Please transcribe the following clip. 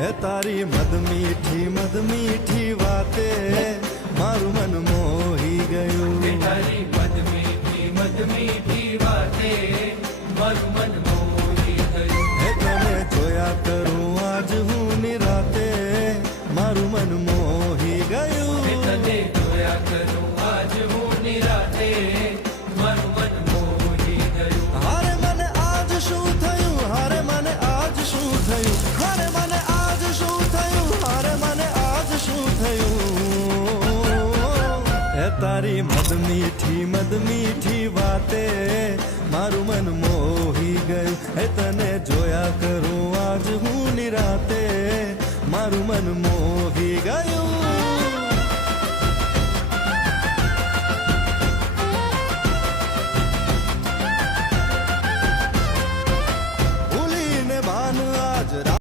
હે તારી મદ મીઠી વાતે મારું મન મોહી ગયું. તારી મદ મીઠી વાતે મારું મન મોહી ગયું. હે તને જોયા કરું આજ હું નિરાતે મારું મન મોહી ગયું. તને જોયા કરું આજ હું નિરાતે મારું મન મોહી ગયું. હારે મને આજ શું થયું, હારે મને આજ શું થયું, હારે મને આજ શું થયું, હારે મને આજ શું થયું. હે તારી મદ મીઠી વાતે મારું મન મોહી ગયું. હે તને જોયા કરું આજ હું નિરાતે મારું મન